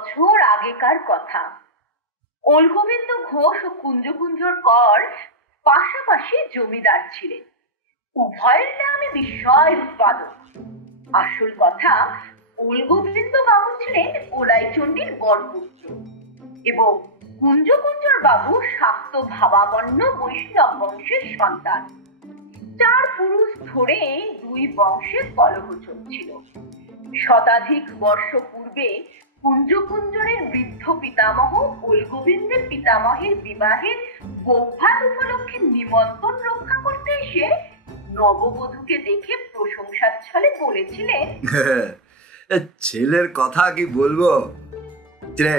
বছর আগেকার কথা। ওলগোবিন্দ ঘোষ ও কুঞ্জকুঞ্জর কর পাশাপাশি জমিদার ছিলেন। উভয়ের নামে বিস্ময় উৎপাদক। আসল কথা, ওলগোবিন্দ বাবু ছিলেন ওলাইচণ্ডীর বরপুত্র এবং কুঞ্জকুঞ্জর বাবু শাক্ত ভাবাপন্ন বৈষ্ণব বংশের সন্তান। 4 পুরুষ ধরে দুই বংশের কলহ চলছিল। শতাধিক বর্ষ পূর্বে কুঞ্জকুঞ্জরের বৃদ্ধ পিতামহ ওলগোবিন্দের পিতামহের বিবাহের বৌভাত উপলক্ষে নিমন্ত্রণ রক্ষা করতে এসে নববধূকে দেখে প্রশংসার ছলে বলেছিলেন, ছেলের কথা কি বলবো রে,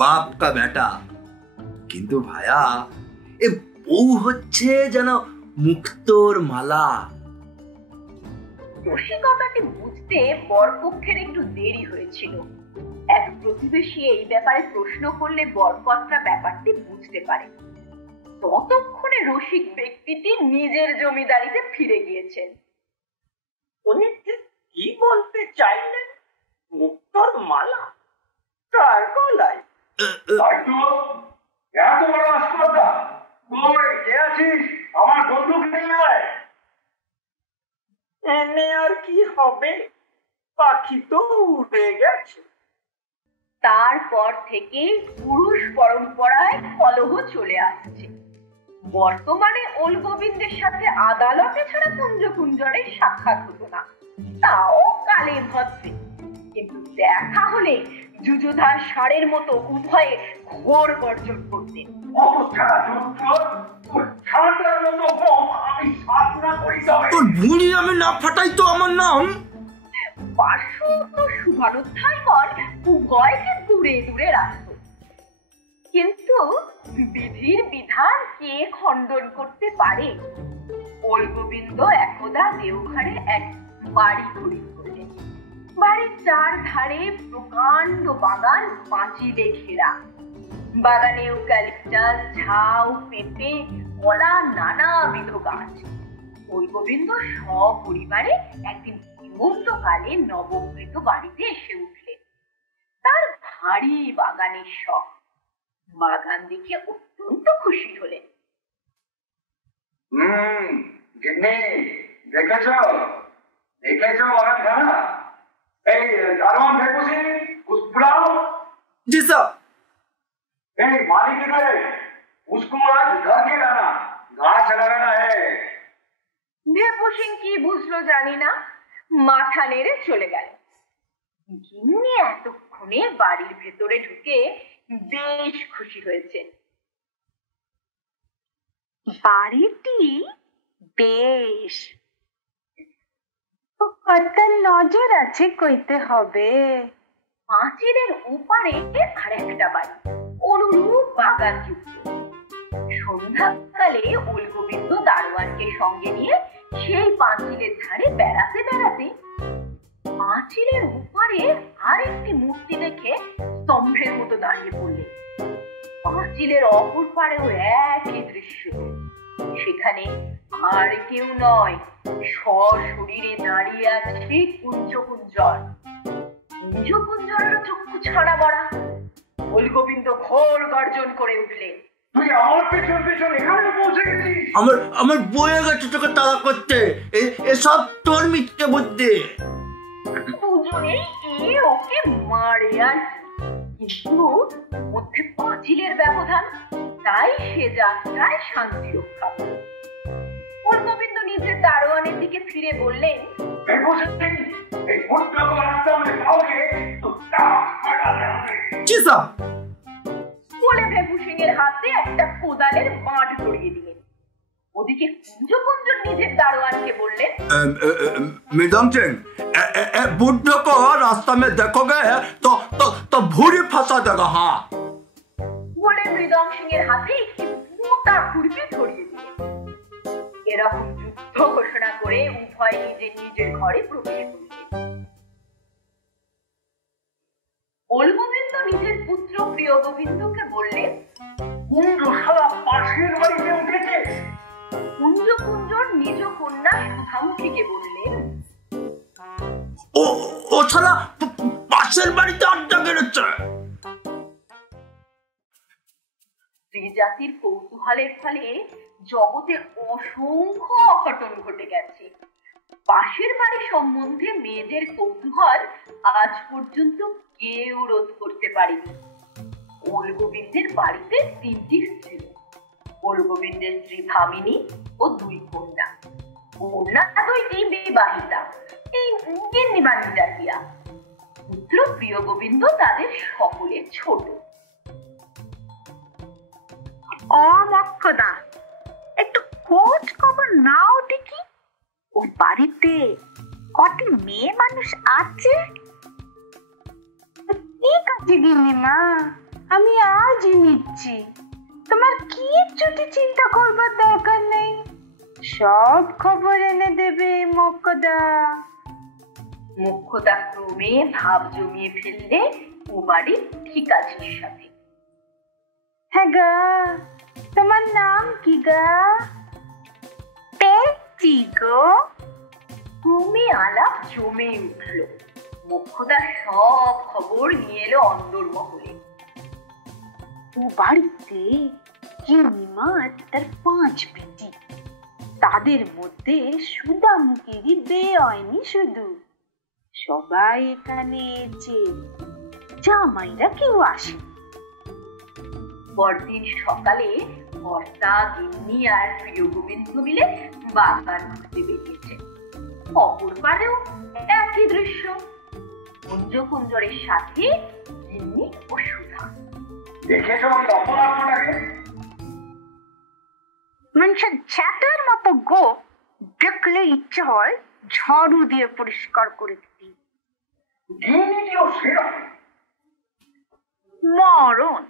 বাপ কা বেটা। কিন্তু ভায়া, এ বউ হচ্ছে যেন মুক্তোর মালা। রসিকতাটি বুঝতে বরপক্ষের একটু দেরি হয়েছিল। এক প্রতিবেশী এই ব্যাপারে প্রশ্ন করলে বরকর্তা ব্যাপারটি বুঝতে পারে। ততক্ষণে রসিক ব্যক্তিটি নিজের জমিদারিতে ফিরে গিয়েছেন। উনি কি বলতে চাইলেন? মুক্তোর মালা কার গলায়? এত বড় আসপর্দা! তুই কে আছিস? আমার বন্দুক নিয়ে আয়। এনে আর কি হবে, পাখি তো উড়ে গেছে। তারপর থেকে পুরুষ পরম্পরায় কলহ চলে আসছে। বর্তমানে ওলগোবিন্দের সাথে আদালতে ছাড়া কুঞ্জকুঞ্জরের সাক্ষাৎ হতো না, তাও কালে ভদ্রে। কিন্তু দেখা হলে যুযুধার ষাঁড়ের মতো উভয়ে ঘোর গর্জন করতেন। আমি না ফাটাই তো আমার নাম। পার্শ্বত শুভানুধ্যায়গণ উভয়কে দূরে দূরে রাখত। কিন্তু বিধির বিধান কে খণ্ডন করতে পারে? ওলগোবিন্দ একদা দেওঘরে এক বাড়ি খরিদ করলেন। বাড়ির 4 ধারে প্রকাণ্ড বাগান পাঁচিলে ঘেরা। বাগানে ইউক্যালিপটাস, ঝাউ, পেঁপে, কলা, নানাবিধ গাছ। ওলগোবিন্দ সপরিবারে একদিন হেমন্তকালে নবগৃহীত বাড়িতে এসে উঠলেন। তার ভারী বাগানের শখ। বাগান দেখে অত্যন্ত খুশি হলেন। দেখেছ বাগানখানা? এই দারোয়ান ভেপুসি, उसको जी साहब। मालिक इधर है, उसको आज घर के लाना, घास लगाना है। ভেপু সিং কি বুঝলো জানি না, মাথা নেড়ে চলে গেল। গিন্নি এতক্ষণে বাড়ির ভেতরে ঢুকে বেশ খুশি হয়েছে। বাড়িটি বেশ, কত নজর আছে কইতে হবে। পাঁচিলের ওপারে আর একটা বাড়ি, অনুরূপ বাগান যুক্ত। সন্ধ্যাকালে ওলগোবিন্দ দারোয়ানকে সঙ্গে নিয়ে সেই পাঁচিলের ধারে বেড়াতে বেড়াতে পাঁচিলের ওপারে আর একটি মূর্তি দেখে স্তম্ভের মতো দাঁড়িয়ে পড়লেন। পাঁচিলের অপর পাড়েও একই দৃশ্য। সেখানে আর কেউ নয়, সশরীরে দাঁড়িয়ে আছে কুঞ্জকুঞ্জর। কুঞ্জকুঞ্জরের চক্ষু ছাড়া বড়া। ওলগোবিন্দ ঘোর গর্জন করে উঠলেন, তুই আমার পেছন পেছন এখানে পৌঁছে গেছিস? আমার বয়ে গেছে তোকে তাড়া করতে। এসব তোর মিথ্যে বুদ্ধি। দুজনেই ওকে মারে আর কিন্তু মধ্যে পাঁচিলের ব্যবধান, তাই সে যাত্রায় শান্তি রক্ষা। ওলগোবিন্দ নিজের দারোয়ানের দিকে ফিরে বললেন, বলে ভেপু সিং এর হাতে একটা কোদালের বাঁট ধরিয়ে দিলেন। ওদিকে কুঞ্জকুঞ্জর নিজের দারোয়ানকে বললেন, मृदंग सिंह, बुड्ढे को रास्ता में देखोगे तो भूरी फंसा देगा। हाँ, বলে মৃদং সিং এর হাতে একটি মোটা খুরপি ধরিয়ে দিলেন। এরকম যুদ্ধ ঘোষণা করে উভয় নিজের নিজের ঘরে প্রবেশ করলেন। ওলগোবিন্দ নিজের পুত্র প্রিয় গোবিন্দকে বললেন, পাশের বাড়িতে উঠেছে। কুঞ্জকুঞ্জর নিজ কন্যা সুধামুখীকে বললেন, ও ছাড়া পাশের বাড়িতে আড্ডা গেড়েছে। স্ত্রী জাতির কৌতূহলের ফলে জগতে অসংখ্য অঘটন ঘটে গেছে। পাশের বাড়ি সম্বন্ধে মেয়েদের কৌতূহল আজ পর্যন্ত কেউ রোধ করতে পারেনি। ওলগোবিন্দের বাড়িতে 3টি স্ত্রী। ওলগোবিন্দের স্ত্রী ভামিনী ও 2 কন্যা। কন্যা 2টি বিবাহিতা, এই গিন্নিবাণী জাতীয়া। পুত্র প্রিয়গোবিন্দ তাদের সকলের ছোট। মক্ষদা, একটু খোঁজ খবর নাও দেখি, ওর বাড়িতে কটি মেয়ে মানুষ আছে? ঠিক আছে গিন্নিমা, আমি আজই নিচ্ছি। তোমার কিচ্ছুটি চিন্তা করবার দরকার নেই, সব খবর এনে দেবে মক্ষদা। মোক্ষদা ক্রমে ভাব জমিয়ে ফেললে ও বাড়ি ঠিকাছির সাথে। হ্যাঁ গা, তোমার নাম কি গা? পেঁচি গো। ক্রমে আলাপ জমে উঠল। মোক্ষদা সব খবর নিয়ে এলো অন্দরমহলে। ও বাড়িতে গিন্নিমা তার 5 বেটি, তাদের মধ্যে সুদামুখেরই বিয়ে হয়নি। শুধু সবাই এখানে এসে, জামাইরা কেউ আসে। পরদিন সকালে কর্তা, গিন্নি আর প্রিয়গোবিন্দ মিলে বাগান ঘুরতে বেরিয়েছে। অপর পারেও একই দৃশ্য, কুঞ্জকুঞ্জরের সাথে গিন্নি ও সুধা। দেখেছো ওই অপরাধটাকে? মানুষের ঝ্যাঁটার মতো গো, দেখলে ইচ্ছে হয় ঝাড়ু দিয়ে পরিষ্কার করে দিতে। গিন্নিটিও সেরকম। মরণ,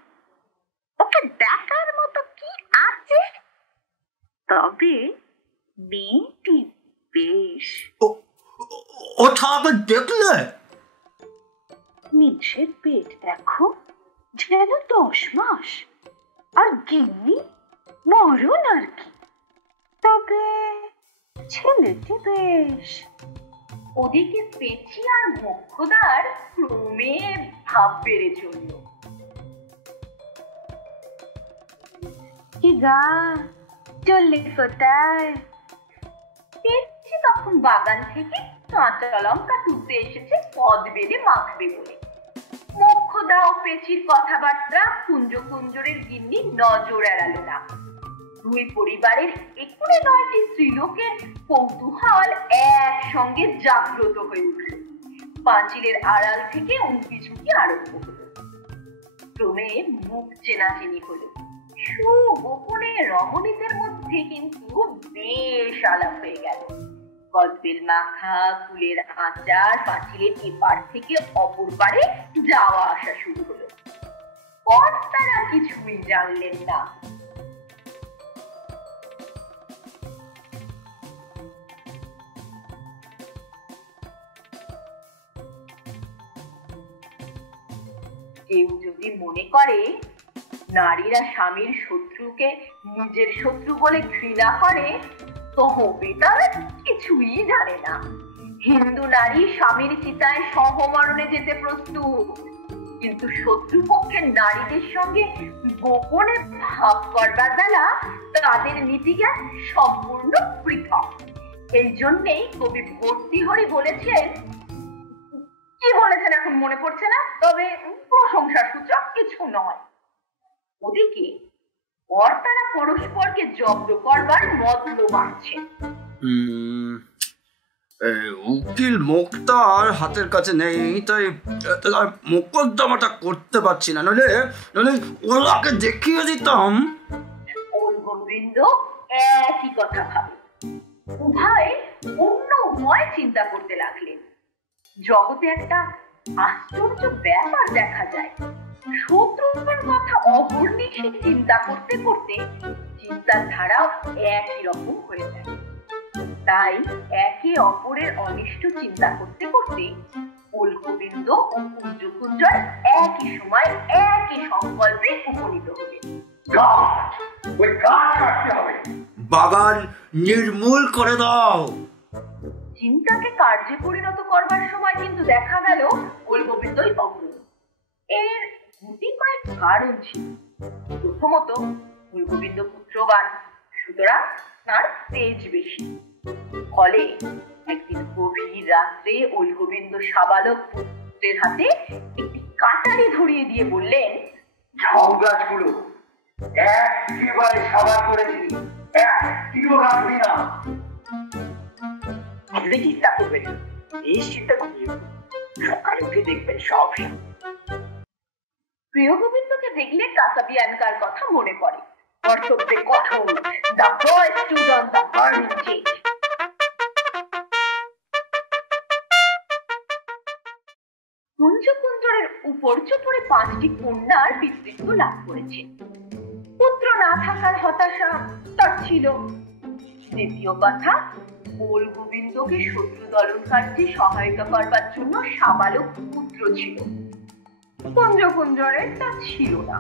ওকে দেখার মতো কি আছে? তবে মেয়েটি বেশ। ওটা আগে দেখলে? মিনসের পেট দেখো, যেন 10 মাস, আর গিন্নি মরণ আর কি। তবে ছেলেটি বেশ। ওদিকে পেঁচি আর মোক্ষদার ক্রমে ভাব বেড়ে চলল। কি গা, চললে কোথায়? পেঁচি তখন বাগান থেকে কাঁচা লঙ্কা তুলতে এসেছে পদ বেঁধে মাখবে বলে। মোক্ষদা ও পেঁচির কথাবার্তা কুঞ্জকুঞ্জরের গিন্নি নজর এড়ালো না। 2 পরিবারের 9টি স্ত্রীলোকের কৌতূহল একসঙ্গে জাগ্রত হয়ে উঠল। পাঁচিলের আড়াল থেকে উঁকি ঝুঁকি আরম্ভ হলো। ক্রমে মুখ চেনাচেনি হলো। সুগোপনে রমণীদের মধ্যে কিন্তু বেশ আলাপ হয়ে গেল। কদবেল মাখা, ফুলের আচার, পাঁচিলের এপার থেকে অপর পারে যাওয়া আসা শুরু হলো। কর্তারা কিছুই জানলেন না। কেউ যদি মনে করে নারীরা স্বামীর শত্রুকে নিজের শত্রু বলে ঘৃণা করে, তো হবে তারা কিছুই জানে না। হিন্দু নারী স্বামীর চিতায় সহমরণে যেতে প্রস্তুত, কিন্তু শত্রুপক্ষের নারীদের সঙ্গে গোপনে ভাব করবার বেলা তাদের নীতিজ্ঞান সম্পূর্ণ পৃথক। এই জন্যেই কবি ভর্তৃহরি বলেছেন, কি বলেছেন এখন মনে পড়ছে না, তবে প্রশংসা সূচক কিছু নয়। ওদিকে কর্তারা পরস্পরকে জব্দ করবার মতলব আছে। উকিল মোক্তার হাতের কাছে নেই, তাই মোকদ্দমাটা করতে পারছি না, নইলে ওনাকে দেখিয়ে দিতাম। ওলগোবিন্দ একই কথা ভাবে। উভয় অন্য উভয় চিন্তা করতে লাগলেন। জগতে একটা আশ্চর্য ব্যাপার দেখা যায়। শত্রুর কথা অহর্নিশে চিন্তা করতে করতে চিন্তার ধারাও একই রকম হয়ে যায়। তাই একে অপরের অনিষ্ট চিন্তা করতে করতে ওলগোবিন্দ ও কুঞ্জকুঞ্জর একই সময় একই সংকল্পে উপনীত হলেন। ওই গাছ কাটতে হবে, বাগান নির্মূল করে দাও। চিন্তাকে কার্যে পরিণত করবার সময় কিন্তু দেখা গেল ওলগোবিন্দই অগ্রণী। এর গুটি কয়েক কারণ ছিল। প্রথমত, গোবিন্দ পুত্রবান, সুতরাং তার তেজ বেশি। ফলে একদিন গভীর রাত্রে গোবিন্দ সাবালক পুত্রের হাতে একটি কাটারি ধরিয়ে দিয়ে বললেন, ঝাউ গাছগুলো একেবারে সাবান করে দিবি, একটিও রাখবি না। আপনি চিন্তা করবেন না, নিশ্চিন্তে ঘুমিয়ে পড়ুন। সকালে উঠে দেখবেন সব ঠিক। প্রিয় গোবিন্দকে দেখলে কাসাবিয়ানকার কথা মনে পড়ে। কর্তব্যে কঠোর, the boy stood on the burning deck. কুঞ্জকুঞ্জরের উপর চোপড়ে 5টি কন্যার পিতৃত্ব লাভ করেছে। পুত্র না থাকার হতাশা তার ছিল। দ্বিতীয় কথা, গোবিন্দকে শত্রু দলন কার্যে সহায়তা করবার জন্য সাবালক পুত্র ছিল। কুঞ্জকুঞ্জরের তা ছিল না।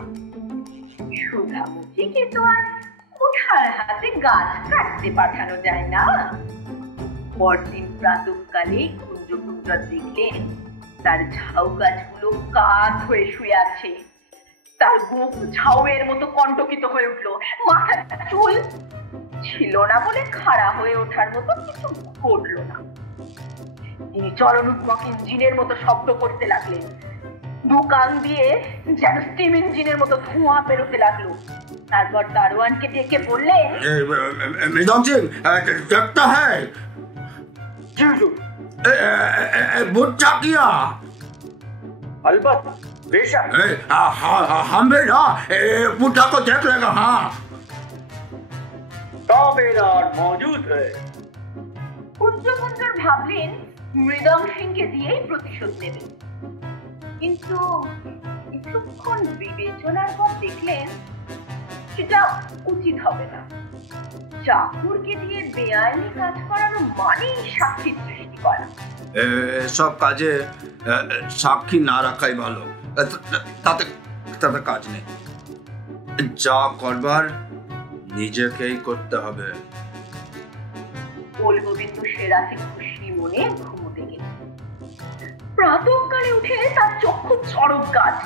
সুধামুখীকে তো আর কুঠার হাতে গাছ কাটতে পাঠানো যায় না। পরদিন প্রাতঃকালে কুঞ্জকুঞ্জর দেখলেন তার ঝাউ গাছগুলো কাত হয়ে শুয়ে আছে। তার বুক ঝাউয়ের মতো কণ্টকিত হয়ে উঠল। মাথার চুল ছিল না বলে খাড়া হয়ে ওঠার মতো কিছু ঘটল না। তিনি চলনুৎমক ইঞ্জিনের মতো শব্দ করতে লাগলেন। দোকান দিয়ে যেন স্টিম ইঞ্জিনের মতো ধোঁয়া বেরোতে লাগলো। তারপর দারোয়ানকে ডেকে বললেন, মৃদম সিং, দেখতা হ্যায় बुच्चा किया अलबत्त, बेशक। हम भी ना बुच्चा को देख लेगा। हाँ, ताबेदार मौजूद है। কুঞ্জকুঞ্জর ভাবলেন মৃদম সিংকে দিয়েই প্রতিশোধ নেবেন। কিন্তু কিছুক্ষণ বিবেচনার পর দেখলেন সেটা উচিত হবে না। চাকুরকে দিয়ে বেআইনি কাজ করানো মানেই সাক্ষী সৃষ্টি করা। সব কাজে সাক্ষী না রাখাই ভালো, তাতে তাতে কাজ নেই। যা করবার নিজেকেই করতে হবে। গোবিন্দ সে রাতে খুশি মনে ঘুমোতে গেল। প্রাতঃকালে উঠে তার চক্ষু চড়ক গাছ।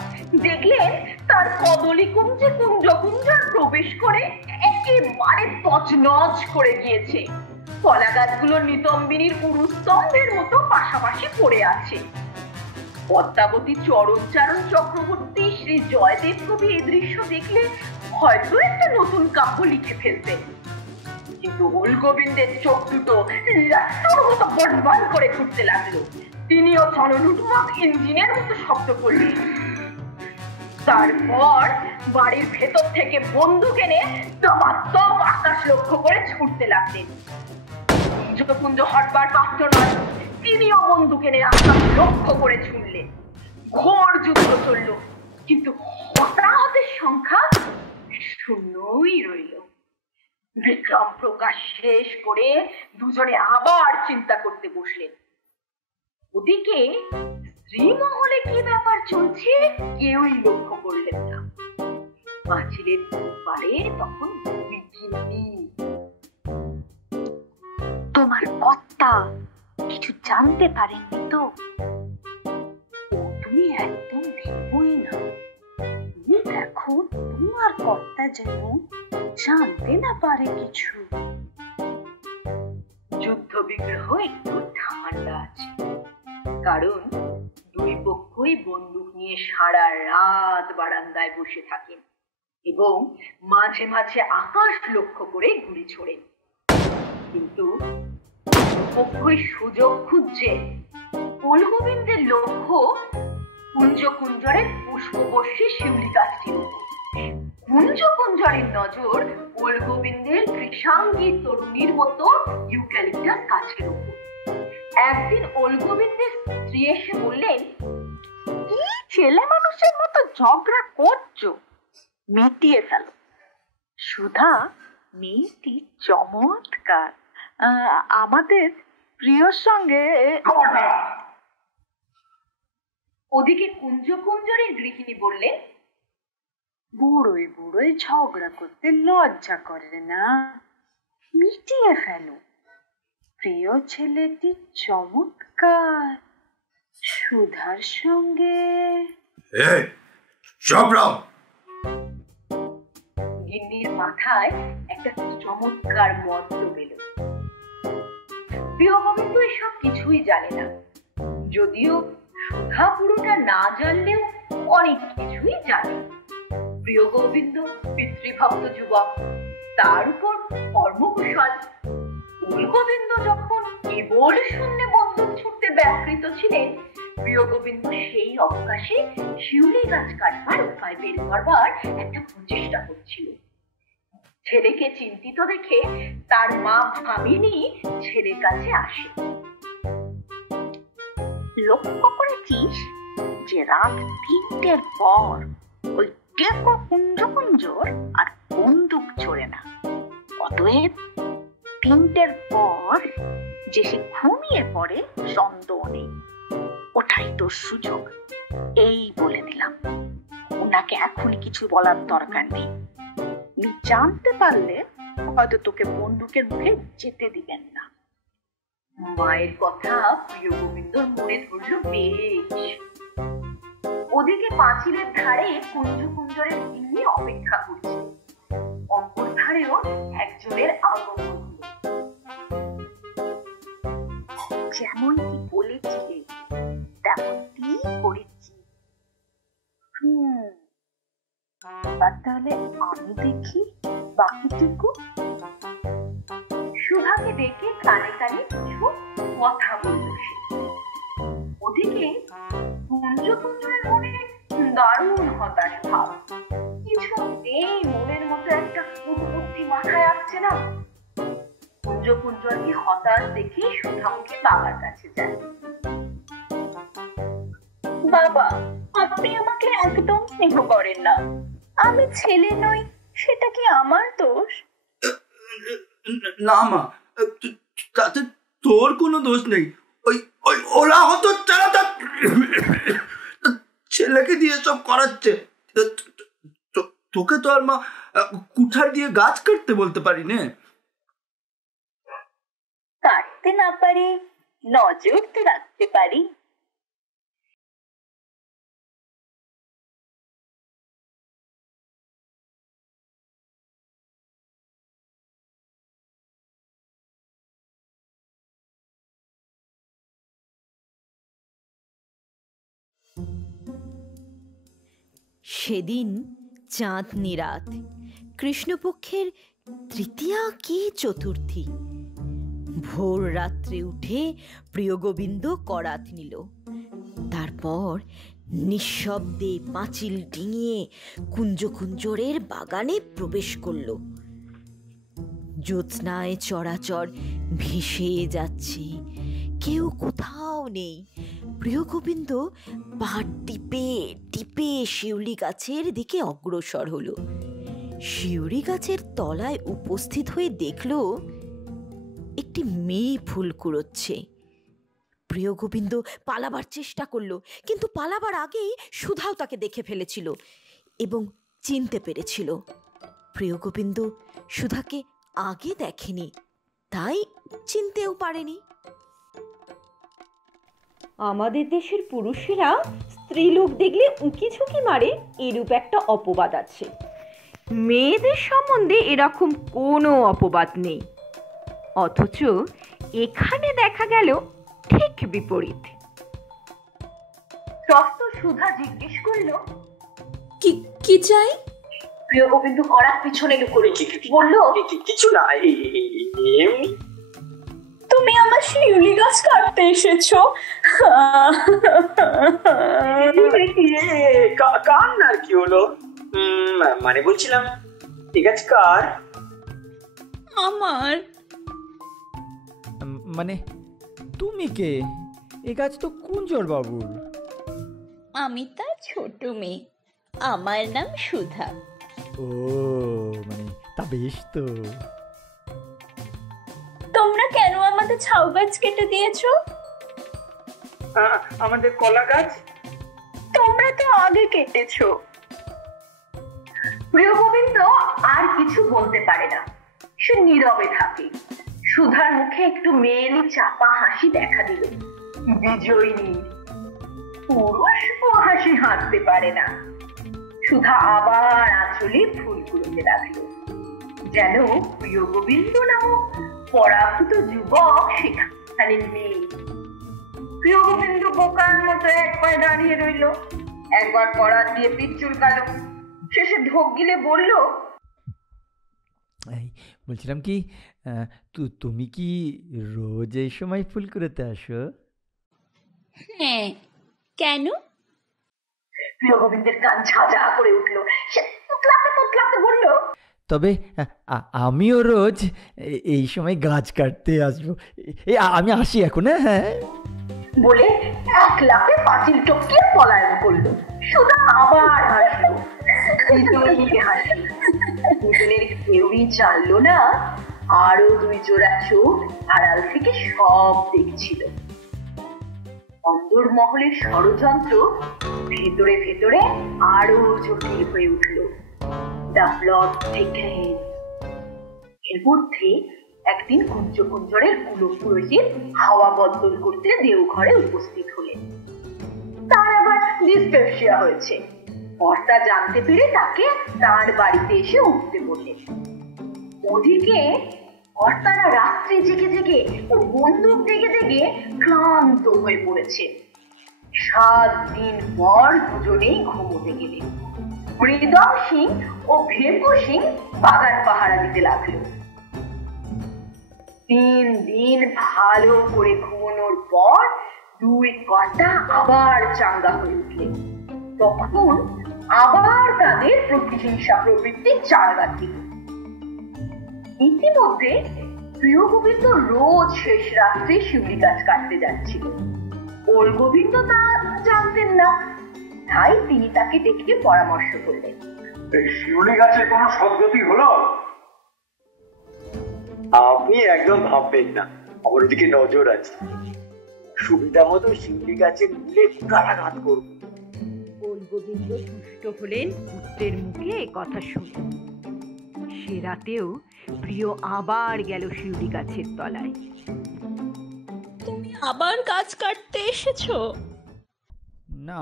দেখলেন তার কদলী কুঞ্জে কুঞ্জকুঞ্জর প্রবেশ করে একেবারে তছনছ করে গিয়েছে। কলা গাছগুলো নিতম্বিনীর পুরুস্তম্ভের মতো পাশাপাশি পড়ে আছে। পদ্মাবতী চরণচারণ চক্রবর্তী শ্রী জয়দেব কবি এই দৃশ্য দেখলে হয়তো একটা নতুন কাব্য লিখে ফেলতেন। কিন্তু গোবিন্দের চোখ দুটো লাট্টুর মতো বনবন করে ঘুরতে লাগলো। তিনিও চলনুৎমক ইঞ্জিনের মতো শব্দ করলেন। তারপর বাড়ির ভেতর থেকে বন্দুক এনে দমাদম আকাশ লক্ষ্য করে ছুটতে লাগলেন। কুঞ্জকুঞ্জ হটবার পাত্র নয়, তিনিও বন্দুক এনে আকাশ লক্ষ্য করে ছুটলেন। ঘোর যুদ্ধ চলল, কিন্তু হতাহতের সংখ্যা শূন্যই রইল। বিক্রম প্রকাশ শেষ করে দুজনে আবার চিন্তা করতে বসলেন। ওদিকে স্ত্রী মহলে কি ব্যাপার চলছে কেউই লক্ষ্য করলেন না। পাঁচিলের দুপারে তখন তোমার কর্তা কিছু জানতে পারেননি তো? তুমি একদম ভেবোই না। তুমি দেখো তোমার কর্তা যেন জানতে না পারে কিছু। যুদ্ধ বিগ্রহ একটু ঠান্ডা আছে, কারণ দুই পক্ষই বন্দুক নিয়ে সারা রাত বারান্দায় বসে থাকেন এবং মাঝে মাঝে আকাশ লক্ষ্য করে গুলি ছোড়েন। কিন্তু পক্ষই সুযোগ খুঁজছে। গোবিন্দের লক্ষ্য কুঞ্জকুঞ্জরের পুষ্পবর্ষী শিউলি গাছটির উপর। কুঞ্জকুঞ্জরের নজর গোবিন্দের কৃষাঙ্গী তরুণীর মতো ইউক্যালিপটাস গাছের উপর। একদিন গোবিন্দের স্ত্রী এসে বললেন, কি ছেলে মানুষের মতো ঝগড়া করছো, মিটিয়ে ফেলো। সুধা মেয়েটি চমৎকার, আমাদের প্রিয়র সঙ্গে। ওদিকে কুঞ্জকুঞ্জরের গৃহিণী বললেন, বুড়োই বুড়োই ঝগড়া করতে লজ্জা করে না, মিটিয়ে ফেলো। প্রিয় ছেলেটি চমৎকার, সুধার সঙ্গে। চুপ রও, গিন্নির মাথায় একটা চমৎকার মন্ত্র এলো। প্রিয় গোবিন্দ এসব কিছুই জানে না, যদিও সুধা পুরোটা না জানলেও অনেক কিছুই জানে। প্রিয় গোবিন্দ পিতৃভক্ত যুবক, তার উপর কর্মকুশল। কুল গোবিন্দ যখন কেবল শূন্যে বন্দুক ছুটতে ব্যাপৃত ছিলেন, প্রিয় গোবিন্দ সেই অবকাশে শিউলি গাছ কাটবার উপায় বের করবার একটা প্রচেষ্টা করছিল। ছেলেকে চিন্তিত দেখে তার মা ভামিনী ছেলের কাছে আসে। লক্ষ্য করেছিস যে রাত 3টের পর ওই টেকো কুঞ্জকুঞ্জর আর বন্দুক ছোড়ে না। অতএব 3টের পর যে সে ঘুমিয়ে পড়ে সন্দেহ নেই। ওটাই তোর সুযোগ। এই বলে দিলাম, ওনাকে এখনই কিছু বলার দরকার নেই। জানতে পারলে হয়তো তোকে বন্দুকের মুখে যেতে দিবেন না। মায়ের কথা প্রিয় গোবিন্দর মনে ধরল বেশ। ওদিকে পাঁচিলের ধারে কুঞ্জকুঞ্জরের গিন্নি অপেক্ষা করছে। অপর ধারেও একজনের আগমন হলো। যেমনটি বলেছিলে তেমনটি করেছি। এবার তাহলে আমি দেখি বাকিটুকু। সুধাকে ডেকে কানে কানে কিছু কথা বলল সে। ওদিকে কুঞ্জকুঞ্জরের মনে দারুণ হতাশ ভাব। কিছুতেই মনের মতো একটা কুটবুদ্ধি মাথায় আসছে না। কুঞ্জকুঞ্জরকে হতাশ দেখে সুধামুখী বাবার কাছে যায়। বাবা, আপনি আমাকে একদম স্নেহ করেন না। আমি ছেলে নই, সেটা কি আমার দোষ? না মা, তাতে তোর কোনো দোষ নেই। ওই ওই ওরা হতো তারা তার ছেলেকে দিয়ে সব করাচ্ছে। তোকে তো আর মা কুঠার দিয়ে গাছ কাটতে বলতে পারি না। কাটতে না পারি, নজর তো রাখতে পারি। সেদিন চাঁদনি রাত, কৃষ্ণপক্ষের তৃতীয়া কি চতুর্থী। ভোর রাত্রে উঠে প্রিয় গোবিন্দ করাত নিল। তারপর নিঃশব্দে পাঁচিল ডিঙিয়ে কুঞ্জকুঞ্জরের বাগানে প্রবেশ করল। জ্যোৎস্নায় চরাচর ভেসে যাচ্ছে, কেউ কোথাও নেই। প্রিয় গোবিন্দ পা টিপে টিপে শিউলি গাছের দিকে অগ্রসর হলো। শিউলি গাছের তলায় উপস্থিত হয়ে দেখল একটি মেয়ে ফুল কুড়োচ্ছে। প্রিয় গোবিন্দ পালাবার চেষ্টা করলো, কিন্তু পালাবার আগেই সুধাও তাকে দেখে ফেলেছিল এবং চিনতে পেরেছিল। প্রিয় গোবিন্দ সুধাকে আগে দেখেনি, তাই চিনতেও পারেনি। আমাদের দেশের পুরুষেরা স্ত্রীলোক দেখলে উঁকি ঝুঁকি মারে, এরূপ একটা অপবাদ আছে। মেয়েদের সম্বন্ধে এরকম কোনো অপবাদ নেই, অথচ এখানে দেখা গেল ঠিক বিপরীত। ত্রস্ত সুধা জিজ্ঞেস করল, কি চাই? প্রিয় গোবিন্দ করাত পিছনে লুকোলো, বলল, কিছু না, এমনি। তুমি আমার শিউলি গাছ কাটতে এসেছো? কান্নার কি হলো? মানে বলছিলাম, ঠিক আছে কার? আমার। মানে তুমি কে? এ গাছ তো কুঞ্জর বাবুর। আমি তার ছোট মেয়ে, আমার নাম সুধা। ও মানে তা বেশ তো। তোমরা কেন আমাদের ছাউ গাছ কেটে দিয়েছো? আমাদের কলা গাছ তোমরা তো আগে কেটেছো। প্রিয় গোবিন্দ আর কিছু বলতে পারে না, সে নীরবে থাকে। সুধার মুখে একটু মেয়েলি চাপা হাসি দেখা দিল। বিজয়ী পুরুষ ও হাসি হাসতে পারে না। সুধা আবার আঁচলে ফুল কুড়িয়ে রাখলো। যেন প্রিয় গোবিন্দ নামক পরাভূত যুবক সেখানে নেই। প্রিয় গোবিন্দ বোকার মতো এক পায়ে দাঁড়িয়ে রইল, একবার করাত দিয়ে পিঠ চুলকালো, শেষে ঢোক গিলে বলল, বলছিলাম কি, তুমি কি রোজ এই সময় ফুল কুড়োতে আসো? হ্যাঁ, কেন? প্রিয় গোবিন্দের কান ঝাঁঝা করে উঠলো, সে তুতলাতে তুতলাতে বলল, তবে আমিও রোজ এই সময় গাছ কাটতে আসবো। আমি আসি এখন। হ্যাঁ বলে এক লাফে পাঁচিল টপকিয়ে পলায়ন করলো। সুধা আবার হাসলো, দুজনের কেউই জানলো না আরো দুই জোড়া চোখ আড়াল থেকে সব দেখছিল। অন্দরমহলের ষড়যন্ত্র ভেতরে ভেতরে আরো জটিল হয়ে উঠল। The plot thickens. এর মধ্যে একদিন কুঞ্জকুঞ্জরের কুলপুরোহিত হাওয়া বদল করতে দেওঘরে উপস্থিত হলেন। তার আবার ডিসপেপসিয়া হয়েছে। কর্তা জানতে পেরে তাকে তার বাড়িতে এসে উঠতে বললেন। ওদিকে কর্তারা রাত্রে জেগে জেগে ও বন্দুক জেগে জেগে ক্লান্ত হয়ে পড়েছে। 7 দিন পর দুজনেই ঘুমোতে গেলেন। মৃদম সিং ও ভেপু সিং বাগান পাহারা দিতে লাগলো। 3 দিন ভালো করে ঘুমানোর পর দুই কর্তা আবার চাঙ্গা হয়ে উঠলেন। তখন আবার তাদের প্রতিহিংসা প্রবৃত্তি চাঙ্গা দিল। ইতিমধ্যে প্রিয় গোবিন্দ রোজ শেষ রাত্রে শিউলি গাছ কাটতে যাচ্ছিল। ওর গোবিন্দ তা জানতেন না, তাই তিনি তাকে ডেকে পরামর্শ করলেন। এই শিউলি গাছের কোনো সদ্গতি হলো? আপনি একদম ভাববেন না, আমার দিকে নজর আছে। সুবিধা মতো শিউলি গাছের মূলে গালাঘাত করব। ওল গোবিন্দ তুষ্ট হলেন পুত্রের মুখে কথা শুনে। সে রাতেও প্রিয় আবার গেল শিউলি গাছের তলায়। তুমি আবার গাছ কাটতে এসেছো? না,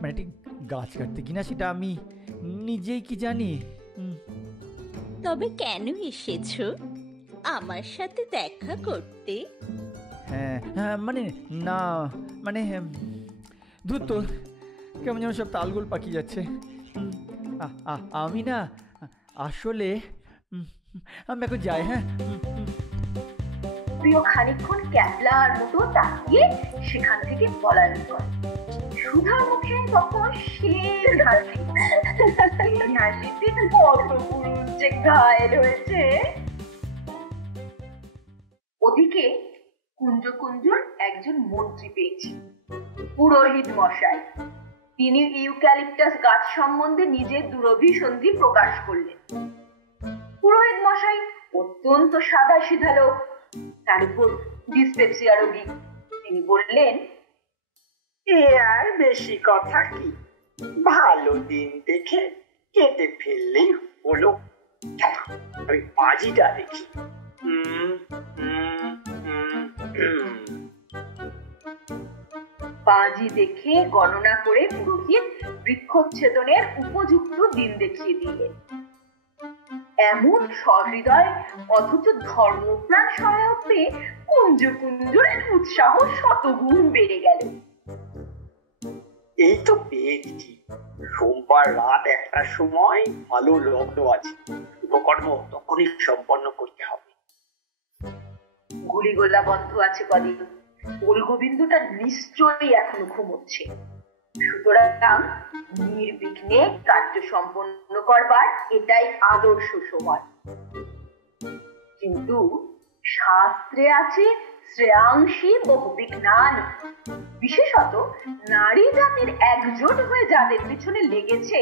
মানে ঠিক গাছ কাটতে কিনা সেটা আমি নিজেই কি জানি। তবে কেন এসেছো? আমার সাথে দেখা করতে? হ্যাঁ, মানে না, মানে ধুর, তোর কেমন যেন সব তালগোল পাকিয়ে যাচ্ছে। আমি না আসলে আমি এখন যাই। হ্যাঁ, প্রিয় খানিকক্ষণ ক্যাবলার মতো তাকিয়ে সেখান থেকে পলায়ন করে। সুধার মুখে তখন শের হাসি। হাসিতে কত পুরুষ যে ঘায়েল হয়েছে। ওদিকে কুঞ্জকুঞ্জর একজন মন্ত্রী পেয়েছে, পুরোহিত মশাই। তিনি ইউক্যালিপটাস গাছ সম্বন্ধে নিজের দুরভিসন্ধি প্রকাশ করলেন। পুরোহিত মশাই অত্যন্ত সাদা সিধা লোক, তার উপর ডিসপেপসিয়া রোগী। তিনি বললেন, এ আর বেশি কথা কি, ভালো দিন দেখে কেটে ফেললেই হলো। আমি বাজিটা দেখি। বাজি দেখে গণনা করে পুরোহিত বৃক্ষচ্ছেদনের উপযুক্ত দিন দেখিয়ে দিলেন। এমন সহৃদয় অথচ ধর্মপ্রাণ সহায়ক পেয়ে কুঞ্জকুঞ্জরের উৎসাহ শতগুণ বেড়ে গেল। এই তো পেয়েছি, সোমবার রাত 1টার সময় ভালো লগ্ন আছে, শুভকর্ম তখনই সম্পন্ন করতে হবে। গুলিগোল্লা বন্ধ আছে কদিন, ওল গোবিন্দটা নিশ্চয়ই এখনো ঘুমোচ্ছে। সুতরাং নির্বিঘ্নে কার্য সম্পন্ন করবার এটাই আদর্শ সময়। কিন্তু শাস্ত্রে আছে শ্রেয়াংশী বহুবিঘ্নান। বিশেষত নারী জাতির একজোট হয়ে যাদের পিছনে লেগেছে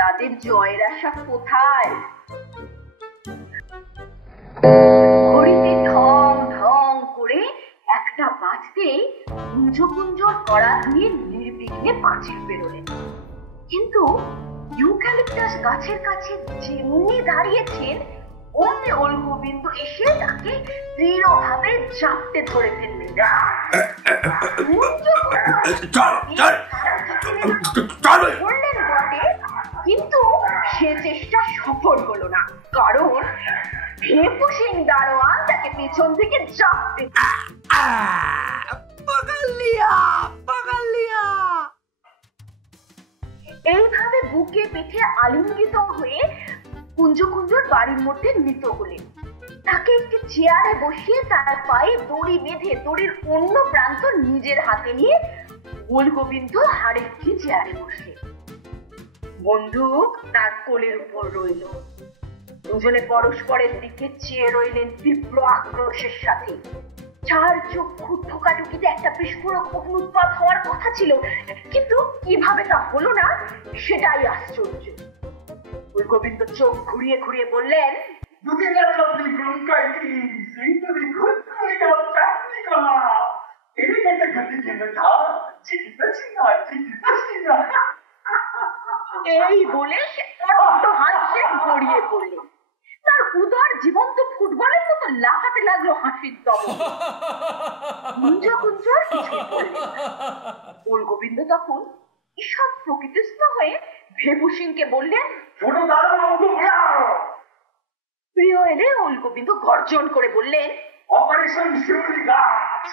তাদের জয়ের আশা কোথায়? ঘড়িতে ঢং ঢং করে 1টা বাজতেই কুঞ্জকুঞ্জর কড়া দিয়ে নির্বিঘ্নে পাঁচিল বেরোলেন। কিন্তু ইউক্যালিপটাস গাছের কাছে যেমনি দাঁড়িয়েছেন অমনি ওল গোবিন্দ এসে তাকে দৃঢ়ভাবে চাপটে ধরে ফেললেন। বললেন বটে, কিন্তু সে চেষ্টা সফল হলো না, কারণ ভেপু সিং দারোয়ান তাকে পেছন থেকে চাপতে এইভাবে বুকে পিঠে আলিঙ্গিত হয়ে কুঞ্জকুঞ্জর বাড়ির মধ্যে নিত হলেন। তাকে একটি চেয়ারে বসিয়ে তার পায়ে দড়ি বেঁধে দড়ির অন্য প্রান্ত নিজের হাতে নিয়ে গোলগোবিন্দ আরেকটি চেয়ারে বসলেন। বন্দুক তার কোলের উপর রইল। দুজনে পরস্পরের দিকে চেয়ে রইলেন তীব্র আক্রোশের সাথে। চার চক্ষু ঠোকাঠুকিতে একটা বিস্ফোরক অগ্নুৎপাত হওয়ার কথা ছিল, কিন্তু কিভাবে তা হলো না সেটাই আশ্চর্য। গোলগোবিন্দ চোখ ঘুরিয়ে ঘুরিয়ে বললেন, এই বলে হাসে গড়িয়ে পড়লেন। তার উদার জীবন্ত ফুটবলের মতো লাফাতে লাগলো হাসির দম। কুঞ্জকুঞ্জর কিছু বললেন না। গোলগোবিন্দ তখন ঈষৎ প্রকৃতিস্থ হয়ে ভেপু সিংকে বললেন, প্রিয় এলে গোলগোবিন্দ গর্জন করে বললেন, অপারেশন শিউলি গাছ।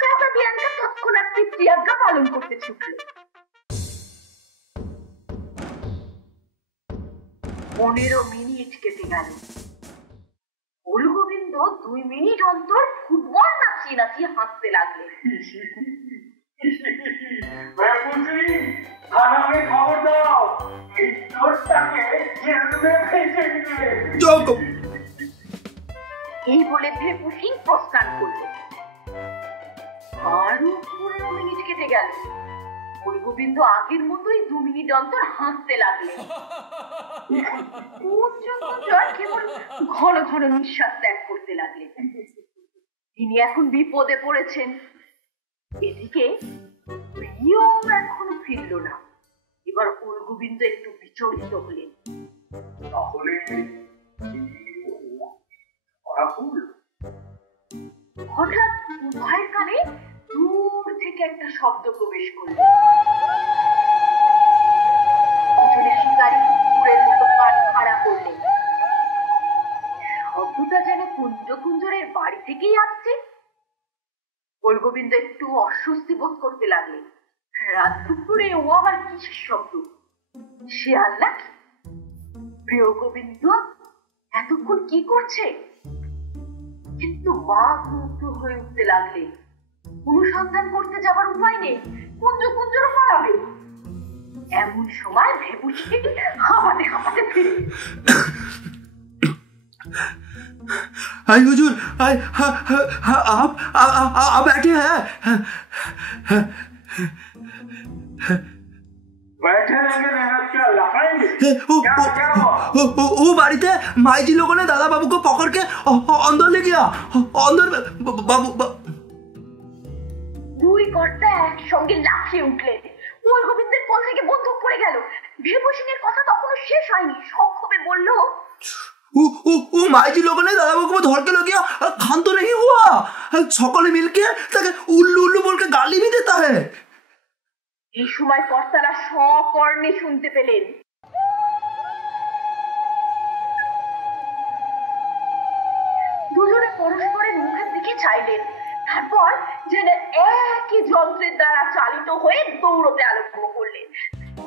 কাসাবিয়ানকা তৎক্ষণাৎ পিতৃআজ্ঞা পালন করতে ছুটল। 15 মিনিট কেটে গেল। গোলগোবিন্দ 2 মিনিট অন্তর ফুটবল নাচিয়ে নাচিয়ে হাসতে লাগলেন। খবর দাও, এই চোরটাকে জেলে ভেজে দিলে। এই বলে ভেপু সিং প্রস্থান করলেন। আরো 15 মিনিট কেটে গেল। গোলগোবিন্দ আগের মতোই 2 মিনিট অন্তর হাসতে লাগলেন। কেবল ঘন ঘন নিঃশ্বাস ত্যাগ করতে লাগলেন। তিনি এখন বিপদে পড়েছেন। এদিকে প্রিয় এখনো ফিরল না। এবার গোলগোবিন্দ একটু বিচলিত হলেন। তাহলে হঠাৎ উভয়ের কানে দূর থেকে একটা শব্দ প্রবেশ করল। শিকারী কুকুরের মতো কান খাড়া করলেন। শব্দটা যেন কুঞ্জকুঞ্জরের বাড়ি থেকেই আসছে। গোলগোবিন্দ একটু অস্বস্তি বোধ করতে লাগলেন। রাত দুপুরে ও আবার কিসের শব্দ? শিয়াল নাকি? প্রিয় গোবিন্দ এতক্ষণ কি করছে? কিন্তু বাঘ মুগ্ধ হয়ে উঠতে লাগলেন। অনুসন্ধান করতে যাবার উপায় নেই, কুঞ্জকুঞ্জরও পালাবে। এমন সময় ভেপু সিং হাঁপাতে হাঁপাতে ফিরে। हाय हुजूर, हाय आप बैठे हैं? बैठे रहेंगे, मेहनत क्या लखाएंगे? वो बाड़ीते माई जी लोगों ने दादा बाबू को पकड़ के अंदर ले गया। अंदर बाबू দুই কর্তা একসঙ্গে লাফিয়ে উঠলেন। গোলগোবিন্দের কোল থেকে বন্দুক পড়ে গেল। ভেপু সিং এর কথা তখনও শেষ হয়নি। সংক্ষেপে বলল, वो माई जी लोगों ने दादा बाबू को धर के ले गया। खान तो नहीं हुआ, সকলে मिलके ताकि उल्लू उल्लू बोल के गाली भी देता है। এই সময় কর্তারা সকর্ণে শুনতে পেলেন। দুজনে পরস্পরের মুখের দিকে চাইলেন। তারপর যেন একই যন্ত্রের দ্বারা চালিত হয়ে দৌড়তে আরম্ভ করলেন।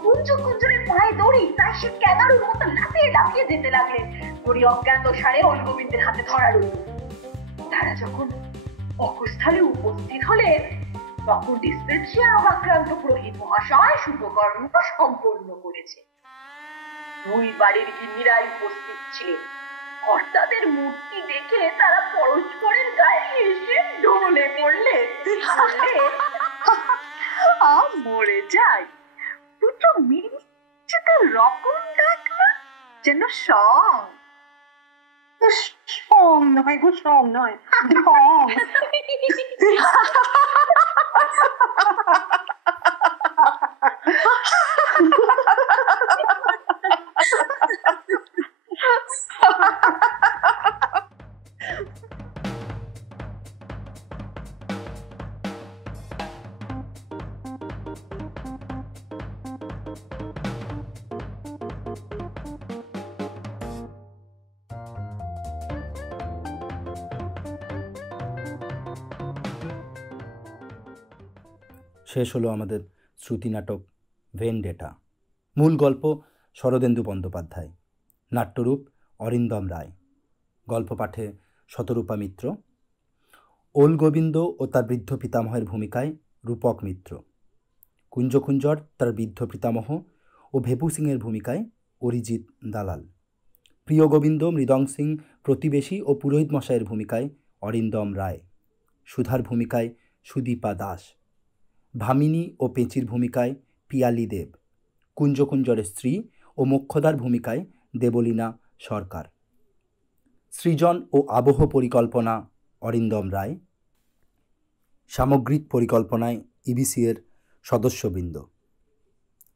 কুঞ্জকুঞ্জরের পায়ে দড়ি, তাই সে ক্যাঙ্গারুর মতো লাফিয়ে লাফিয়ে যেতে লাগলেন। দড়ি অজ্ঞাত সারে গোলগোবিন্দের হাতে ধরা রইল। তারা যখন অকুস্থলে উপস্থিত হলেন, তখন ডিসপেপসিয়া আক্রান্ত পুরোহিত মহাশয় শুভকর্ম সম্পন্ন করেছে। দুই বাড়ির গিন্নিরাই উপস্থিত ছিলেন। কর্তাদের মূর্তি দেখে তারা পরস্পরের গায়ে এসে ঢলে পড়লেন। মরে যায় দুটো মিনিট রকম ডাক না, যেন সং নয় গো, সং নয়, ঢং। শেষ হলো আমাদের শ্রুতি নাটক ভেনডেটা। মূল গল্প শরদেন্দু বন্দ্যোপাধ্যায়, নাট্যরূপ অরিন্দম রায়, গল্প পাঠে শতরূপা মিত্র, ওল গোবিন্দ ও তার বৃদ্ধ পিতামহের ভূমিকায় রূপক মিত্র, কুঞ্জকুঞ্জর তার বৃদ্ধ পিতামহ ও ভেপু সিংয়ের ভূমিকায় অরিজিৎ দালাল, প্রিয় গোবিন্দ মৃদং সিং প্রতিবেশী ও পুরোহিত মশাইয়ের ভূমিকায় অরিন্দম রায়, সুধার ভূমিকায় সুদীপা দাস, ভামিনী ও পেঁচির ভূমিকায় পিয়ালি দেব, কুঞ্জকুঞ্জরের স্ত্রী ও মোক্ষদার ভূমিকায় দেবলীনা সরকার, সৃজন ও আবহ পরিকল্পনা অরিন্দম রায়, সামগ্রিক পরিকল্পনায় ইবিসি এর সদস্যবৃন্দ।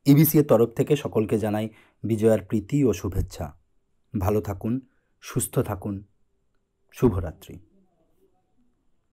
ইবিসি এর তরফ থেকে সকলকে জানাই বিজয়ার প্রীতি ও শুভেচ্ছা। ভালো থাকুন, সুস্থ থাকুন, শুভরাত্রি।